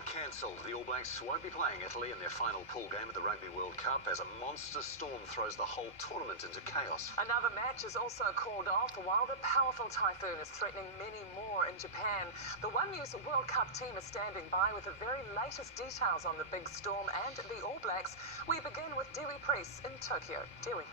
been cancelled. The All Blacks won't be playing Italy in their final pool game at the Rugby World Cup as a monster storm throws the whole tournament into chaos. Another match is also called off while the powerful typhoon is threatening many more in Japan. The One News World Cup team is standing by with the very latest details on the big storm and the All Blacks. We begin with Dewi Press in Tokyo. Dewi.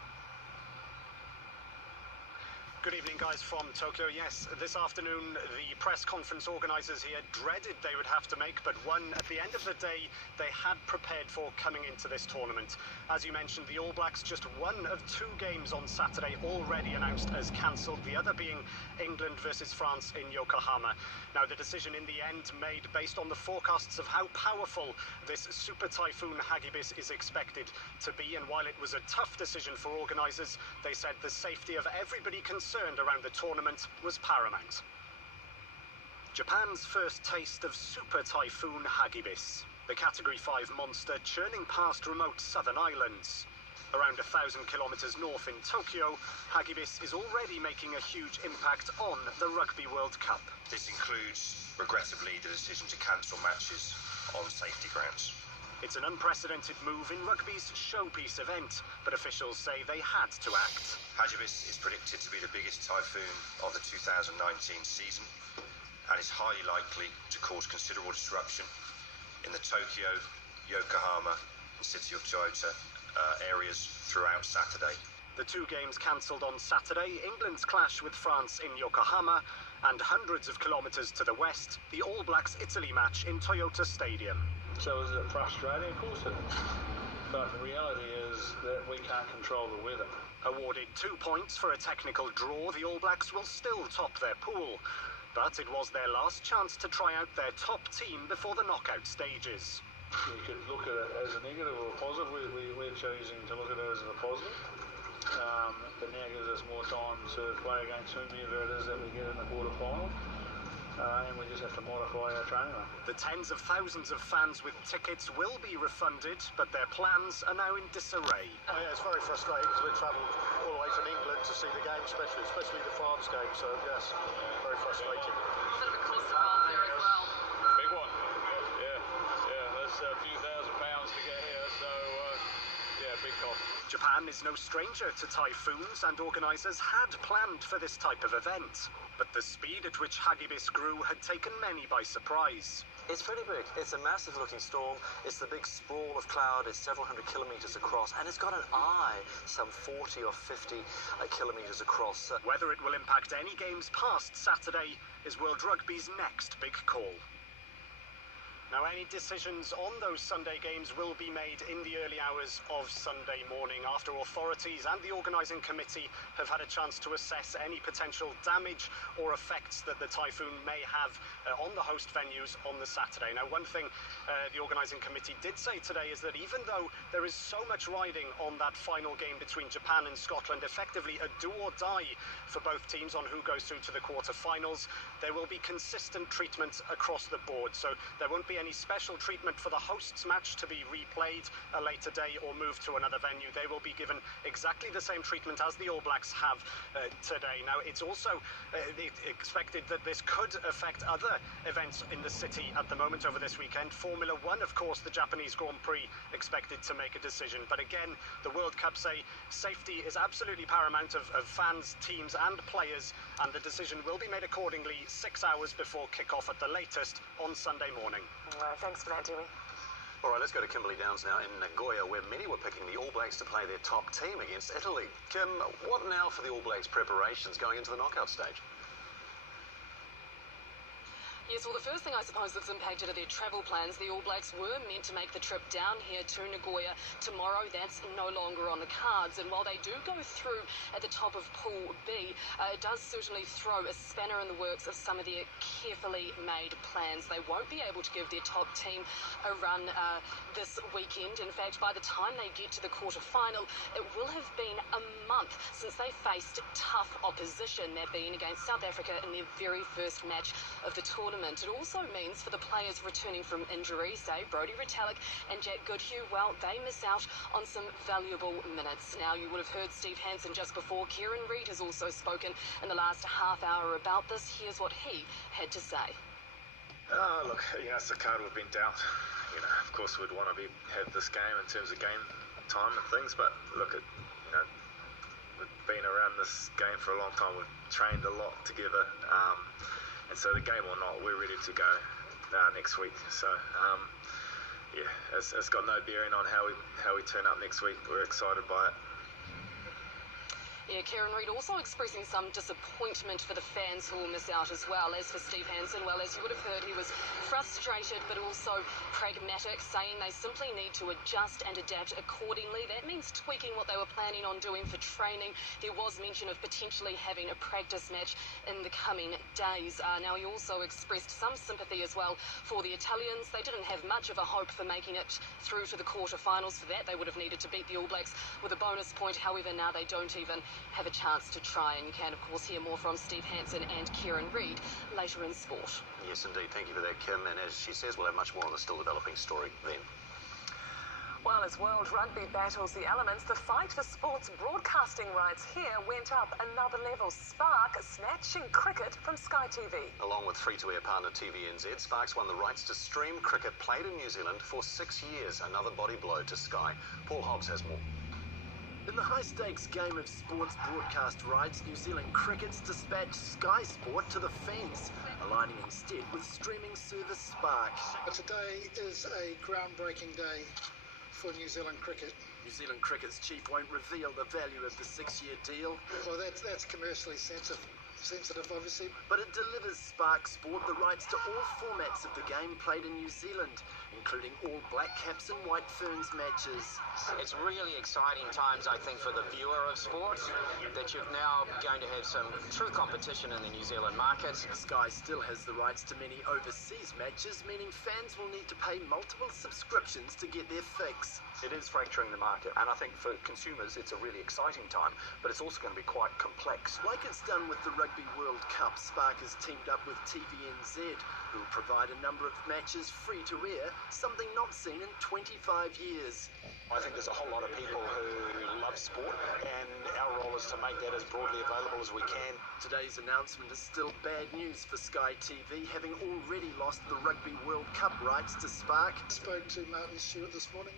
Good evening, guys, from Tokyo. Yes, this afternoon the press conference organisers here dreaded they would have to make, but one at the end of the day they had prepared for coming into this tournament. As you mentioned, the All Blacks, just one of two games on Saturday already announced as cancelled, the other being England versus France in Yokohama. Now, the decision in the end made based on the forecasts of how powerful this super typhoon Hagibis is expected to be, and while it was a tough decision for organisers, they said the safety of everybody concerned around the tournament was paramount. Japan's first taste of super typhoon Hagibis, the Category 5 monster churning past remote southern islands. Around 1,000 kilometers north in Tokyo, Hagibis is already making a huge impact on the Rugby World Cup. This includes, regrettably, the decision to cancel matches on safety grounds. It's an unprecedented move in rugby's showpiece event, but officials say they had to act. Hagibis is predicted to be the biggest typhoon of the 2019 season and is highly likely to cause considerable disruption in the Tokyo, Yokohama and city of Toyota areas throughout Saturday. The two games cancelled on Saturday, England's clash with France in Yokohama, and hundreds of kilometres to the west, the All Blacks Italy match in Toyota Stadium. So is it frustrating? Of course it is. But the reality is that we can't control the weather. Awarded 2 points for a technical draw, the All Blacks will still top their pool. But it was their last chance to try out their top team before the knockout stages. You could look at it as a negative or a positive. We're choosing to look at it as a positive. It now gives us more time to play against whomever it is that we get in the quarterfinal. And we just have to modify our training run. The tens of thousands of fans with tickets will be refunded, but their plans are now in disarray. Oh, yeah, it's very frustrating because we travelled all the way from England to see the game, especially the France game. So yes, very frustrating. A bit of a cost involved there as well. Big one. Yeah. That's a few £1,000s to get here. So big cost. Japan is no stranger to typhoons, and organisers had planned for this type of event. But the speed at which Hagibis grew had taken many by surprise. It's pretty big. It's a massive looking storm. It's the big sprawl of cloud. It's several hundred kilometres across, and it's got an eye some 40 or 50 kilometres across. Whether it will impact any games past Saturday is World Rugby's next big call. Now, any decisions on those Sunday games will be made in the early hours of Sunday morning after authorities and the organising committee have had a chance to assess any potential damage or effects that the typhoon may have on the host venues on the Saturday. Now, one thing the organising committee did say today is that even though there is so much riding on that final game between Japan and Scotland, effectively a do or die for both teams on who goes through to the quarter-finals, there will be consistent treatment across the board. So there won't be any special treatment for the hosts match to be replayed a later day or moved to another venue. They will be given exactly the same treatment as the All Blacks have today. Now, it's also expected that this could affect other events in the city at the moment over this weekend. Formula One, of course, the Japanese Grand Prix expected to make a decision. But again, the World Cup say safety is absolutely paramount of fans, teams and players, and the decision will be made accordingly 6 hours before kick-off at the latest on Sunday morning. Thanks for that, Dewi. All right, let's go to Kimberley Downs now in Nagoya, where many were picking the All Blacks to play their top team against Italy. Kim, what now for the All Blacks preparations going into the knockout stage? Yes, well, the first thing I suppose that's impacted are their travel plans. The All Blacks were meant to make the trip down here to Nagoya tomorrow. That's no longer on the cards. And while they do go through at the top of Pool B, it does certainly throw a spanner in the works of some of their carefully made plans. They won't be able to give their top team a run this weekend. In fact, by the time they get to the quarter-final, it will have been a month since they faced tough opposition, that being against South Africa in their very first match of the tournament. It also means for the players returning from injury, say Brodie Retallick and Jack Goodhue, well, they miss out on some valuable minutes. Now, you would have heard Steve Hansen just before. Kieran Reid has also spoken in the last half hour about this. Here's what he had to say. Look, it's the card we've been dealt. Of course we'd want to have this game in terms of game time and things, but look, we've been around this game for a long time. We've trained a lot together, and so the game or not, we're ready to go next week. So it's got no bearing on how we turn up next week. We're excited by it. Yeah, Kieran Reid also expressing some disappointment for the fans who will miss out as well. As for Steve Hansen, well, as you would have heard, he was frustrated but also pragmatic, saying they simply need to adjust and adapt accordingly. That means tweaking what they were planning on doing for training. There was mention of potentially having a practice match in the coming days. Now, he also expressed some sympathy as well for the Italians. They didn't have much of a hope for making it through to the quarterfinals. For that, they would have needed to beat the All Blacks with a bonus point. However, now they don't even have a chance to try, and you can of course hear more from Steve Hansen and Kieran Reid later in sport. Yes indeed, thank you for that, Kim, and as she says, we'll have much more on the still developing story then. Well, as World Rugby battles the elements, the fight for sports broadcasting rights here went up another level. Spark snatching cricket from Sky TV. Along with free-to-air partner TVNZ, Sparks won the rights to stream cricket played in New Zealand for 6 years. Another body blow to Sky. Paul Hobbs has more. In the high-stakes game of sports broadcast rights, New Zealand Cricket's dispatched Sky Sport to the fence, aligning instead with streaming service Spark. Today is a groundbreaking day for New Zealand Cricket. New Zealand Cricket's chief won't reveal the value of the 6-year deal. Well, that's commercially sensitive, obviously. But it delivers Spark Sport the rights to all formats of the game played in New Zealand, including all Black Caps and White Ferns matches. It's really exciting times, I think, for the viewer of sport, that you're now going to have some true competition in the New Zealand market. Sky still has the rights to many overseas matches, meaning fans will need to pay multiple subscriptions to get their fix. It is fracturing the market, and I think for consumers it's a really exciting time, but it's also going to be quite complex. Like it's done with the Rugby World Cup, Spark has teamed up with TVNZ, who will provide a number of matches free to air, something not seen in 25 years. I think there's a whole lot of people who love sport, and our role is to make that as broadly available as we can. Today's announcement is still bad news for Sky TV, having already lost the Rugby World Cup rights to Spark. I spoke to Martin Stewart this morning.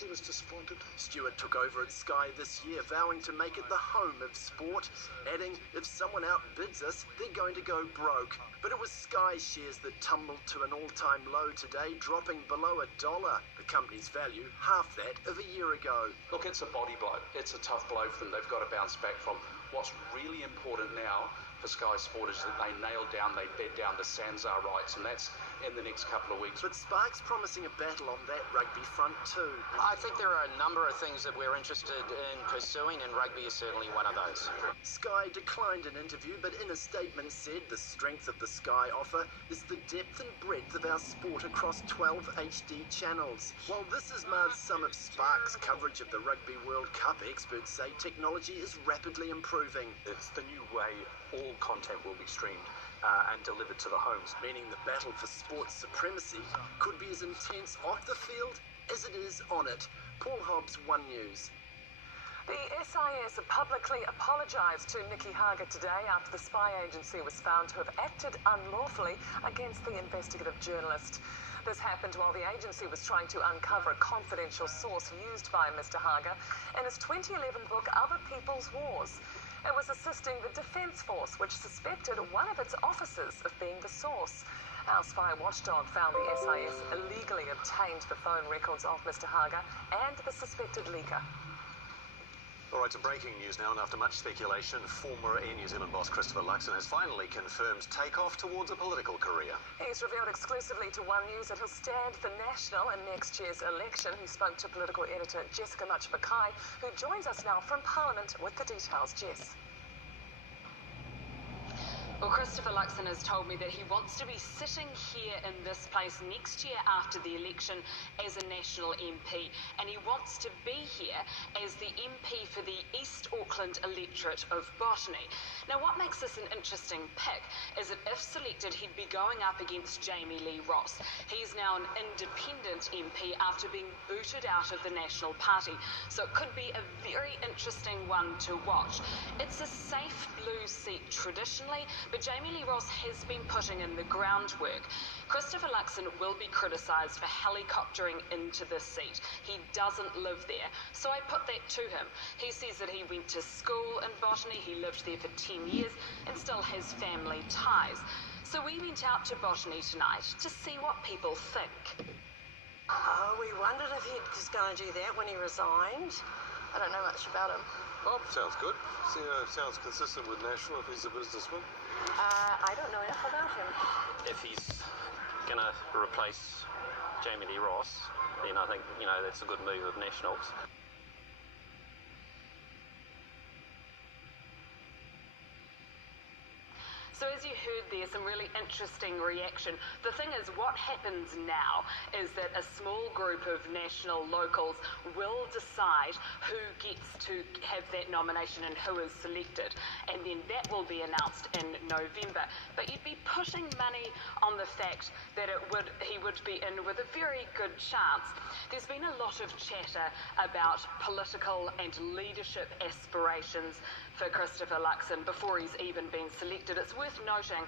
He was disappointed. Stewart took over at Sky this year, vowing to make it the home of sport, adding, if someone outbids us, they're going to go broke. But it was Sky shares that tumbled to an all-time low today, dropping below $1. The company's value, half that of a year ago. Look, it's a body blow. It's a tough blow for them. They've got to bounce back from. What's really important now for Sky Sport is that they nail down, they bed down the Sanzar rights, and that's in the next couple of weeks. But Spark's promising a battle on that rugby front too. I think there are a number of things that we're interested in pursuing, and rugby is certainly one of those. Sky declined an interview, but in a statement said the strength of the Sky offer is the depth and breadth of our sport across 12 HD channels. While this is marred some of Spark's coverage of the Rugby World Cup, experts say technology is rapidly improving. It's the new way all content will be streamed and delivered to the homes. Meaning the battle for sports supremacy could be as intense off the field as it is on it. Paul Hobbs, One News. The SIS publicly apologised to Nicky Hager today after the spy agency was found to have acted unlawfully against the investigative journalist. This happened while the agency was trying to uncover a confidential source used by Mr. Hager in his 2011 book, Other People's Wars. It was assisting the Defence Force, which suspected one of its officers of being the source. Our spy watchdog found the SIS illegally obtained the phone records of Mr. Hager and the suspected leaker. All right, to breaking news now, and after much speculation, former Air New Zealand boss Christopher Luxon has finally confirmed takeoff towards a political career. He's revealed exclusively to One News that he'll stand for National in next year's election. He spoke to political editor Jessica Much-Mackay, who joins us now from Parliament with the details. Jess. Well, Christopher Luxon has told me that he wants to be sitting here in this place next year after the election as a national MP, and he wants to be here as the MP for the East Auckland electorate of Botany. Now, what makes this an interesting pick is that if selected, he'd be going up against Jamie Lee Ross. He's now an independent MP after being booted out of the National Party, so it could be a very interesting one to watch. It's a safe blue seat traditionally, but Jamie Lee Ross has been putting in the groundwork. Christopher Luxon will be criticised for helicoptering into this seat. He doesn't live there, so I put that to him. He says that he went to school in Botany, he lived there for 10 years and still has family ties. So we went out to Botany tonight to see what people think. Oh, we wondered if he was going to do that when he resigned. I don't know much about him. Well, sounds good. Sounds consistent with National if he's a businessman. I don't know enough about him. If he's going to replace Jamie Lee Ross, then I think, that's a good move of Nationals. So as you heard there, some really interesting reaction. The thing is, what happens now is that a small group of national locals will decide who gets to have that nomination and who is selected, and then that will be announced in November. But you'd be putting money on the fact that he would be in with a very good chance. There's been a lot of chatter about political and leadership aspirations for Christopher Luxon before he's even been selected. It's worth noting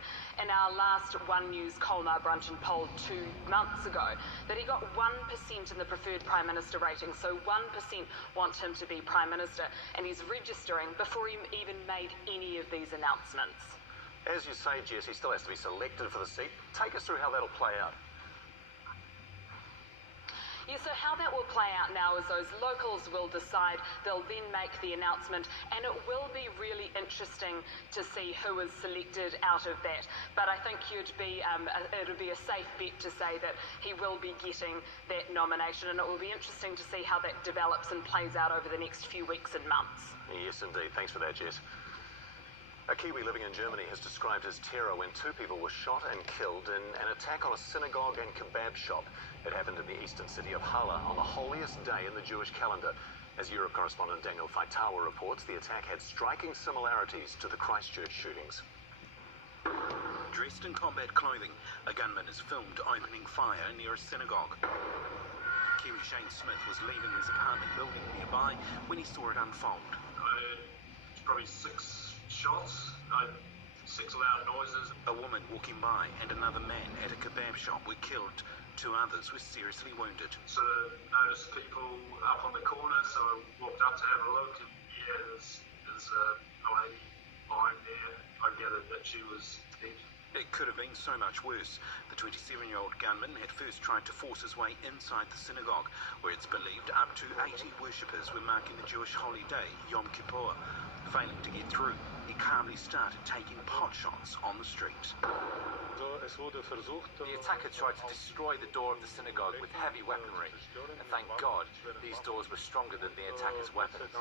in our last One News Colmar Brunton poll 2 months ago that he got 1% in the preferred Prime Minister rating, so 1% want him to be Prime Minister, and he's registering before he even made any of these announcements. As you say, Jess, he still has to be selected for the seat. Take us through how that'll play out. Yeah, so how that will play out now is those locals will decide, they'll then make the announcement, and it will be really interesting to see who is selected out of that. But I think it'll be a safe bet to say that he will be getting that nomination, and it will be interesting to see how that develops and plays out over the next few weeks and months. Yes, indeed. Thanks for that, Jess. A Kiwi living in Germany has described his terror when 2 people were shot and killed in an attack on a synagogue and kebab shop. It happened in the eastern city of Halle on the holiest day in the Jewish calendar. As Europe correspondent Daniel Faitawa reports, the attack had striking similarities to the Christchurch shootings. Dressed in combat clothing, a gunman is filmed opening fire near a synagogue. Kiwi Shane Smith was leaving his apartment building nearby when he saw it unfold. I heard probably 6 shots, 6 loud noises. A woman walking by and another man at a kebab shop were killed. 2 others were seriously wounded. Sort of noticed people up on the corner, so I walked up to have a look, and yeah, there's a lady lying there. I gathered that she was dead. It could have been so much worse. The 27-year-old gunman had first tried to force his way inside the synagogue, where it's believed up to 80 worshippers were marking the Jewish holy day, Yom Kippur. Failing to get through, he calmly started taking pot shots on the street. The attacker tried to destroy the door of the synagogue with heavy weaponry, and thank God these doors were stronger than the attacker's weapons.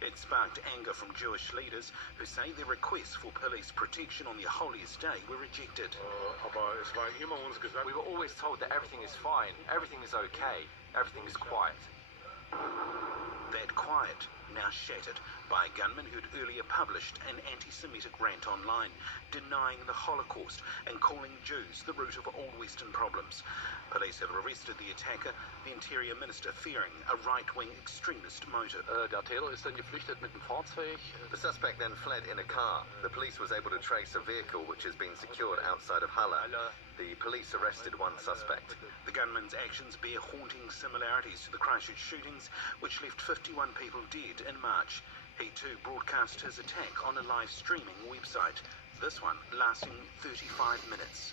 It sparked anger from Jewish leaders who say their requests for police protection on their holiest day were rejected. We were always told that everything is fine, everything is okay, everything is quiet. That quiet now shattered by a gunman who'd earlier published an anti-Semitic rant online, denying the Holocaust and calling Jews the root of all Western problems. Police have arrested the attacker, the Interior Minister fearing a right-wing extremist motive. Der Täter ist dann geflüchtet mit dem Fahrzeug. The suspect then fled in a car. The police was able to trace a vehicle which has been secured outside of Halle. The police arrested 1 suspect. The gunman's actions bear haunting similarities to the Christchurch shootings, which left 51 people dead in March. He too broadcast his attack on a live streaming website, this one lasting 35 minutes.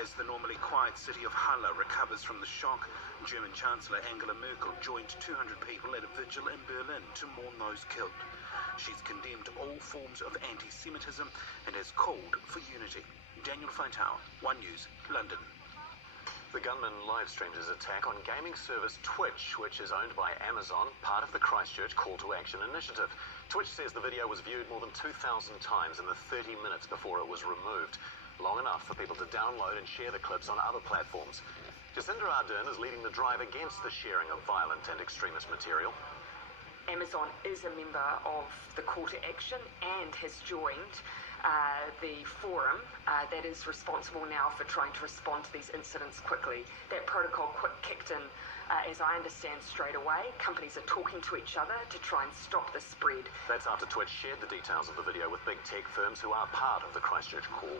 As the normally quiet city of Halle recovers from the shock, German Chancellor Angela Merkel joined 200 people at a vigil in Berlin to mourn those killed. She's condemned all forms of anti-Semitism and has called for unity. Daniel Faitawa, One News, London. The gunman live-streamed his attack on gaming service Twitch, which is owned by Amazon, part of the Christchurch Call to Action initiative. Twitch says the video was viewed more than 2,000 times in the 30 minutes before it was removed, long enough for people to download and share the clips on other platforms. Jacinda Ardern is leading the drive against the sharing of violent and extremist material. Amazon is a member of the Call to Action and has joined the forum that is responsible now for trying to respond to these incidents quickly. That protocol kicked in, as I understand, straight away. Companies are talking to each other to try and stop the spread. That's after Twitch shared the details of the video with big tech firms who are part of the Christchurch call.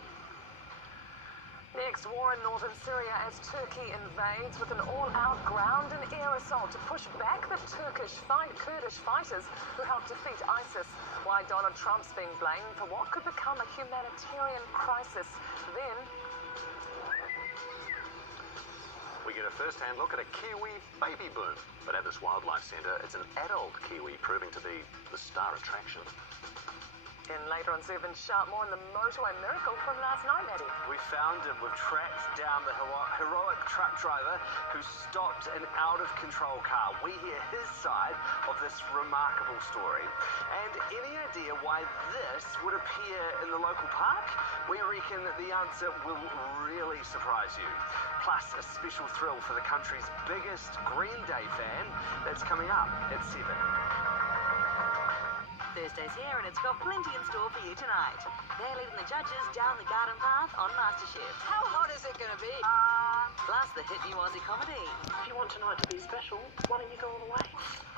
Next, war in northern Syria as Turkey invades with an all-out ground and air assault to push back the Kurdish fighters who helped defeat ISIS. Why Donald Trump's being blamed for what could become a humanitarian crisis. Then, we get a first-hand look at a Kiwi baby boom. But at this wildlife centre, it's an adult Kiwi proving to be the star attraction. and later on 7 Sharp, more on the motorway miracle from last night, Maddie. We found him. We've tracked down the heroic truck driver who stopped an out-of-control car. We hear his side of this remarkable story. And any idea why this would appear in the local park? We reckon the answer will really surprise you. Plus, a special thrill for the country's biggest Green Day fan that's coming up at 7. Thursday's here and it's got plenty in store for you tonight. They're leading the judges down the garden path on MasterChef. How hot is it going to be? Plus the hit new Aussie comedy. If you want tonight to be special, why don't you go all the way?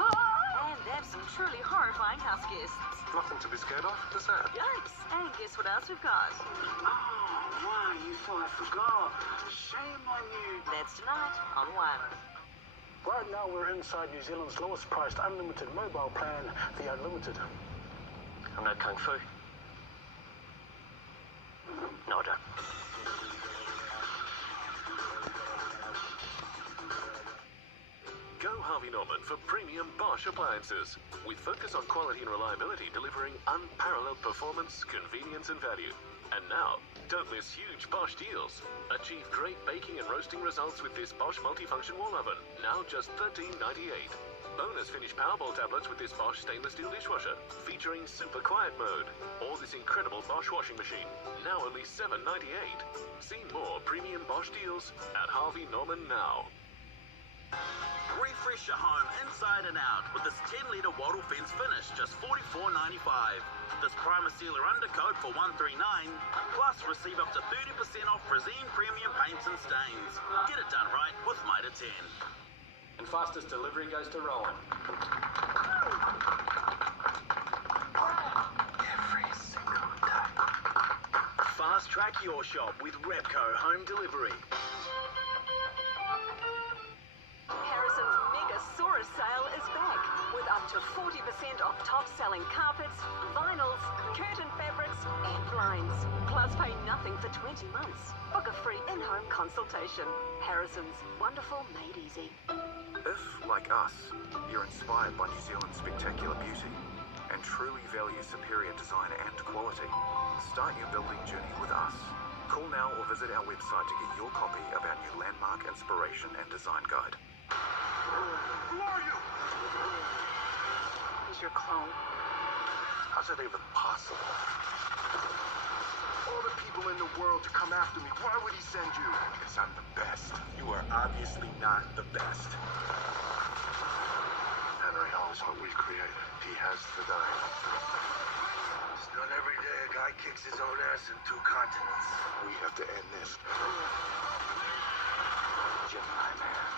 And there's some truly horrifying house guests. Nothing to be scared of, is that? Yikes! And guess what else we've got? Oh, wow, you thought I forgot. Shame on you. That's tonight on 1. Right now we're inside New Zealand's lowest priced unlimited mobile plan, the Unlimited. I'm not Kung Fu. No, I don't. Go Harvey Norman for premium Bosch appliances. With focus on quality and reliability, delivering unparalleled performance, convenience and value. And now, don't miss huge Bosch deals. Achieve great baking and roasting results with this Bosch multifunction wall oven, now just $13.98. Bonus finished Powerball tablets with this Bosch stainless steel dishwasher, featuring super quiet mode. Or this incredible Bosch washing machine, now only $7.98. See more premium Bosch deals at Harvey Norman now. Refresh your home inside and out with this 10-litre wattle fence finish, just $44.95. This Primer Sealer undercoat for $139, plus receive up to 30% off Brazine premium paints and stains. Get it done right with Mitre 10. And fastest delivery goes to Rowan. Every single day. Fast track your shop with Repco Home Delivery. Harrison's Mega Saurus sale is back with up to 40% off top-selling carpets, vinyls, curtain fabrics and blinds. Plus pay nothing for 20 months. Book a free in-home consultation. Harrison's, wonderful made easy. If, like us, you're inspired by New Zealand's spectacular beauty and truly value superior design and quality, start your building journey with us. Call now or visit our website to get your copy of our new landmark inspiration and design guide. Who are you? He's your clone. How's that even possible? All the people in the world to come after me, why would he send you? Because I'm the best. You are obviously not the best. Henry owns what we created. He has to die. It's not every day a guy kicks his own ass in 2 continents. We have to end this. Gemini Man.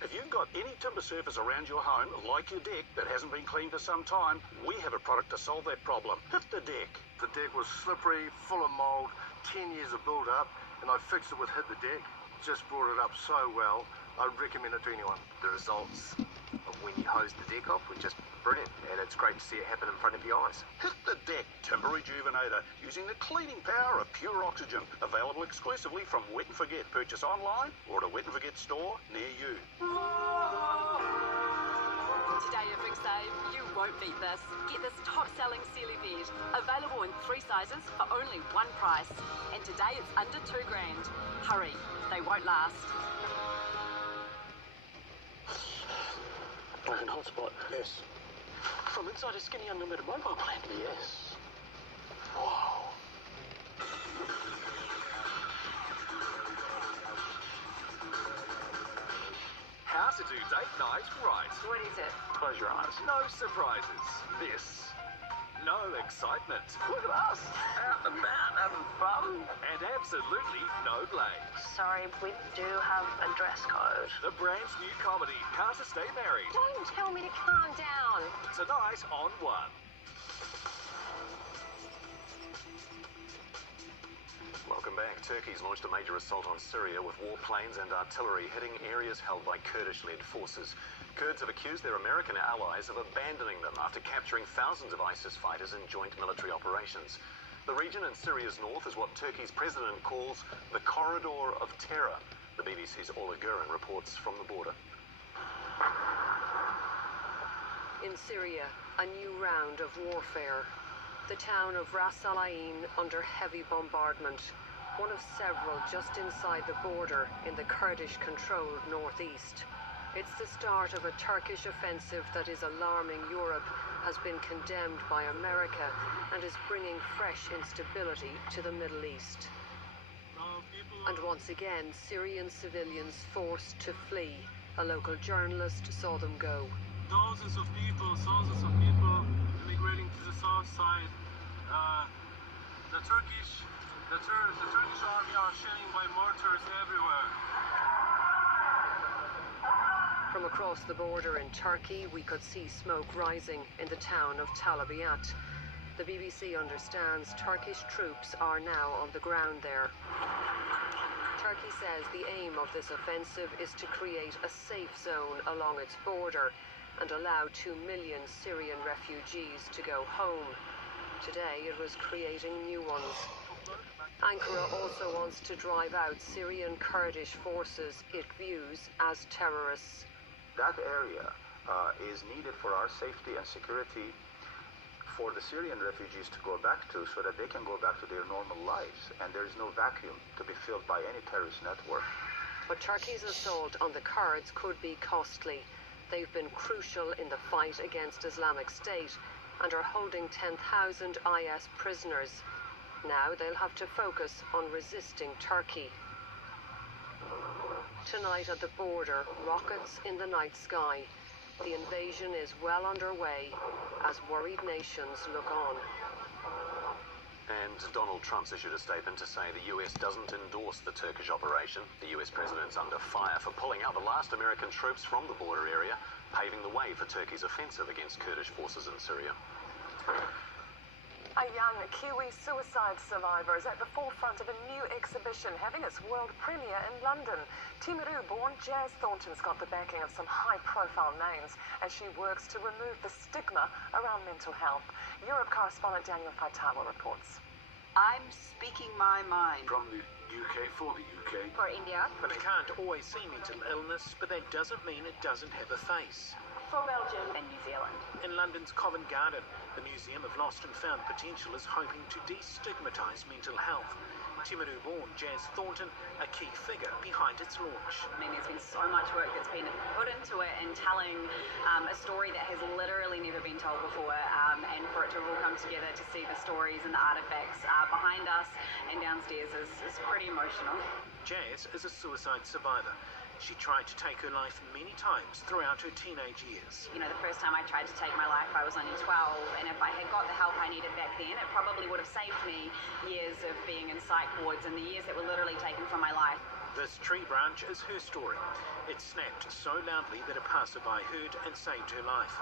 If you've got any timber surface around your home, like your deck, that hasn't been cleaned for some time, we have a product to solve that problem. Hit the Deck. The deck was slippery, full of mold, 10 years of build-up, and I fixed it with Hit the Deck. Just brought it up so well, I'd recommend it to anyone. The results of when you hose the deck off were just brilliant, and it's great to see it happen in front of your eyes. Hit the Deck Timber Rejuvenator, using the cleaning power of pure oxygen. Available exclusively from Wet and Forget. Purchase online or at a Wet and Forget store near you. Today at Big Save, you won't beat this. Get this top-selling Sealy bed, available in 3 sizes for only one price. And today it's under $2,000. Hurry, they won't last. Broken hotspot. Yes. From inside a skinny unlimited mobile plan. Yes. Wow. How to do date night right. What is it? Close your eyes. No surprises. This no excitement. Look at us, out and about, having fun. And absolutely no blame. Sorry, we do have a dress code. The brand new comedy, Can't Stay Married. Don't tell me to calm down. Tonight on One. Welcome back. Turkey's launched a major assault on Syria with warplanes and artillery hitting areas held by Kurdish-led forces. Kurds have accused their American allies of abandoning them after capturing thousands of ISIS fighters in joint military operations. The region in Syria's north is what Turkey's president calls the corridor of terror. The BBC's Ola Gurin reports from the border. In Syria, a new round of warfare. The town of Ras Al Ain under heavy bombardment, one of several just inside the border in the Kurdish-controlled northeast. It's the start of a Turkish offensive that is alarming Europe, has been condemned by America, and is bringing fresh instability to the Middle East. And once again, Syrian civilians forced to flee. A local journalist saw them go. Thousands of people immigrating to the south side. The Turkish army are shelling by mortars everywhere. From across the border in Turkey, we could see smoke rising in the town of Talabiyat. The BBC understands Turkish troops are now on the ground there. Turkey says the aim of this offensive is to create a safe zone along its border and allow 2 million Syrian refugees to go home. Today it was creating new ones. Ankara also wants to drive out Syrian Kurdish forces it views as terrorists. That area is needed for our safety and security for the Syrian refugees to go back to so that they can go back to their normal lives, and there is no vacuum to be filled by any terrorist network. But Turkey's assault on the Kurds could be costly. They've been crucial in the fight against Islamic State and are holding 10,000 IS prisoners. Now they'll have to focus on resisting Turkey. Tonight at the border, rockets in the night sky. The invasion is well underway as worried nations look on. And Donald Trump's issued a statement to say the US doesn't endorse the Turkish operation. The US president's under fire for pulling out the last American troops from the border area, paving the way for Turkey's offensive against Kurdish forces in Syria. A young Kiwi suicide survivor is at the forefront of a new exhibition having its world premiere in London. Timaru-born Jazz Thornton's got the backing of some high-profile names as she works to remove the stigma around mental health. Europe correspondent Daniel Faitawa reports. I'm speaking my mind. From the UK for the UK. For India. But it can't always see mental illness, but that doesn't mean it doesn't have a face. For Belgium and New Zealand. In London's Covent Garden, the Museum of Lost and Found Potential is hoping to destigmatise mental health. Timaru-born Jazz Thornton, a key figure behind its launch. I mean, there's been so much work that's been put into it in telling a story that has literally never been told before, and for it to all come together to see the stories and the artefacts behind us and downstairs is pretty emotional. Jazz is a suicide survivor. She tried to take her life many times throughout her teenage years. You know, the first time I tried to take my life, I was only 12, and if I had got the help I needed back then, it probably would have saved me years of being in psych wards and the years that were literally taken from my life. This tree branch is her story. It snapped so loudly that a passerby heard and saved her life.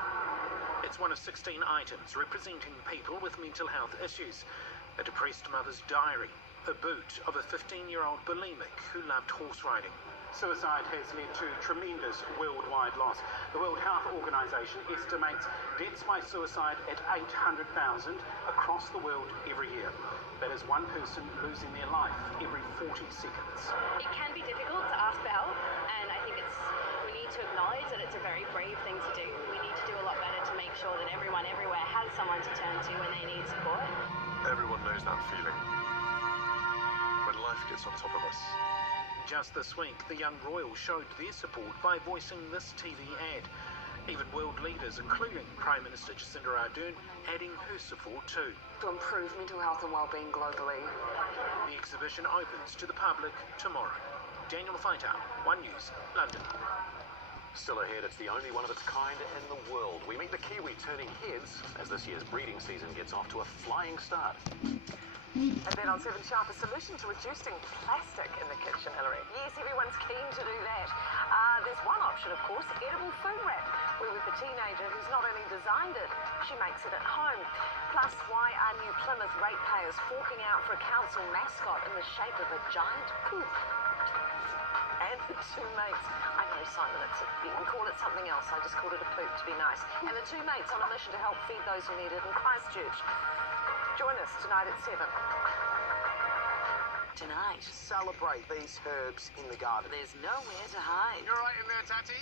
It's one of 16 items representing people with mental health issues. A depressed mother's diary, a boot of a 15-year-old bulimic who loved horse riding. Suicide has led to tremendous worldwide loss. The World Health Organization estimates deaths by suicide at 800,000 across the world every year. That is one person losing their life every 40 seconds. It can be difficult to ask for help, and I think we need to acknowledge that it's a very brave thing to do. We need to do a lot better to make sure that everyone everywhere has someone to turn to when they need support. Everyone knows that feeling. When life gets on top of us. Just this week, the young royals showed their support by voicing this TV ad. Even world leaders, including Prime Minister Jacinda Ardern, adding her support too. To improve mental health and well-being globally. The exhibition opens to the public tomorrow. Daniel Faitau, One News, London. Still ahead, it's the only one of its kind in the world. We meet the Kiwi turning heads as this year's breeding season gets off to a flying start. And then on 7 Sharp, a solution to reducing plastic in the kitchen, Hillary. Yes, everyone's keen to do that. There's one option, of course, edible food wrap. We're with a teenager who's not only designed it, she makes it at home. Plus, why are New Plymouth ratepayers forking out for a council mascot in the shape of a giant poop? And the two mates, I know, Simon, you can call it something else. I just called it a poop to be nice. And the two mates on a mission to help feed those who need it in Christchurch. Join us tonight at 7. Tonight, celebrate these herbs in the garden. There's nowhere to hide. You're right in there, Tati.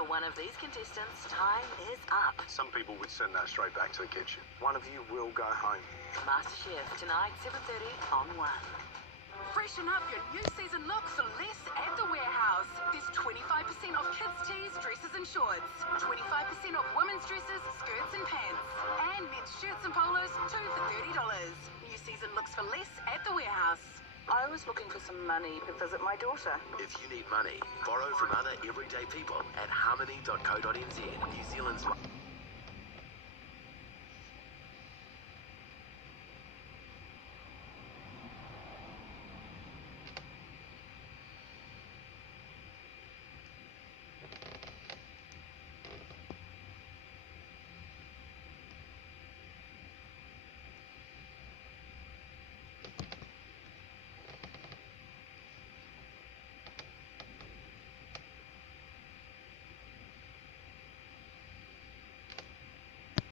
For one of these contestants, time is up. Some people would send that straight back to the kitchen. One of you will go home. MasterChef, tonight, 7:30 on 1. Freshen up your new season look for less at the Warehouse. There's 25% off kids' tees, dresses and shorts. 25% off women's dresses, skirts and pants. And men's shirts and polos, 2 for $30. New season looks for less at the Warehouse. I was looking for some money to visit my daughter. If you need money, borrow from other everyday people at harmony.co.nz, New Zealand's